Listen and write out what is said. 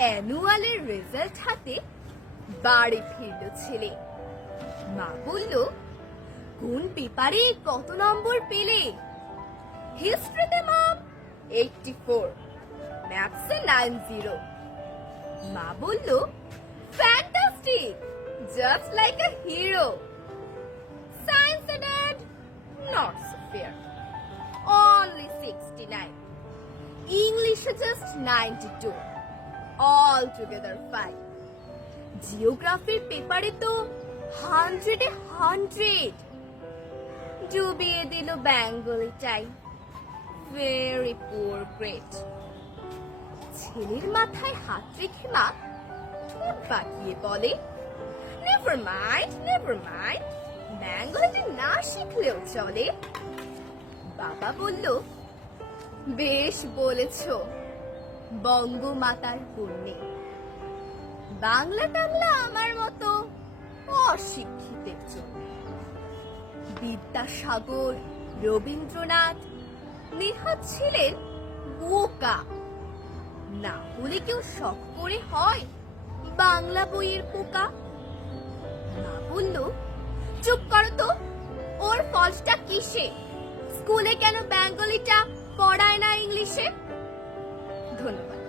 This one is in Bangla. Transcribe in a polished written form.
অ্যানুয়ালের রেজাল্ট হাতে বাড়ি ফিরল ছেলে। মা বলল, কোন পেপারে কত নম্বর পেলে? হিস্ট্রিতে মাম 84, ম্যাথসে 90। মা বলল, fantastic, just like a hero. সায়েন্সে dad, not so fair, only 69। ইংলিশে জাস্ট 92, all together 5। জিওগ্রাফির পেপারে তো 100-এ 100। ডুবিয়ে দিল বেঙ্গলিটাই, ভেরি পুয়ার গ্রেড। ছেলের মাথায় হাত রেখে মা ঠোঁট বাঁকিয়ে বলে, নেভার মাইন্ড, বেঙ্গলিতে না শিখলেও চলে। বাবা বলল, বেশ বলেছ, বঙ্গমাতার পুণ্যে। বাংলা টাংলা আমার মতো অশিক্ষিতের জন্য। বিদ্যাসাগর, রবীন্দ্রনাথ, নেহাত ছিলেন বোকা, না হলে কেউ শখ করে হয় বাংলা বইয়ের পোকা। মা বলল, চুপ করো তো, ওর ফলসটা কিসে? স্কুলে কেন বেঙ্গলিটা পড়ায় না ইংলিশে? ধন্যবাদ।